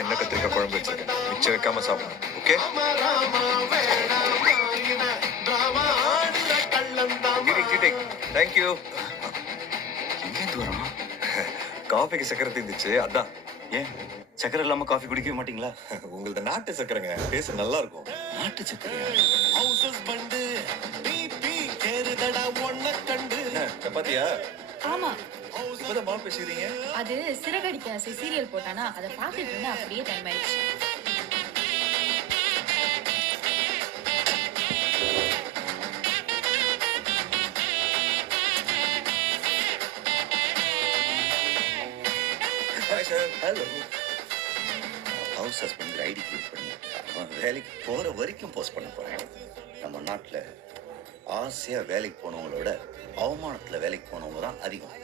எண்ணெய் கத்திரிக்காய் குழம்பு வச்சிருக்கேன். மிச்சம் வைக்காம சாப்பிடணும். ஓகே? தேங்க்யூ. எங்கேருந்து வரோம்? காஃபிக்கு சக்கரை தீர்ந்துச்சு, அதான். ஏன் சக்கரை இல்லாம காஃபி குடிக்கவே மாட்டீங்களா? உங்களது நாட்டு சக்கரைங்க, டேஸ்ட் நல்லா இருக்கும். நாட்டு சக்கரையா? என்ன, சப்பாத்தியா? ஆமா, இப்பதான் மாவு பேசுறீங்க. அது சிறகடிக்க சீரியல் போட்டானா அதை பார்த்துட்டு இருந்தா அப்படியே டைம் ஆயிடுச்சு. Hi sir. Hello. House husband ID create பண்ணி அவன் வேலைக்கு போற வரைக்கும் போஸ்ட் பண்ண போறேன். நம்ம நாட்டுல ஆசையா வேலைக்கு போனவங்களோட அவமானத்துல வேலைக்கு போனவங்க தான் அதிகம்.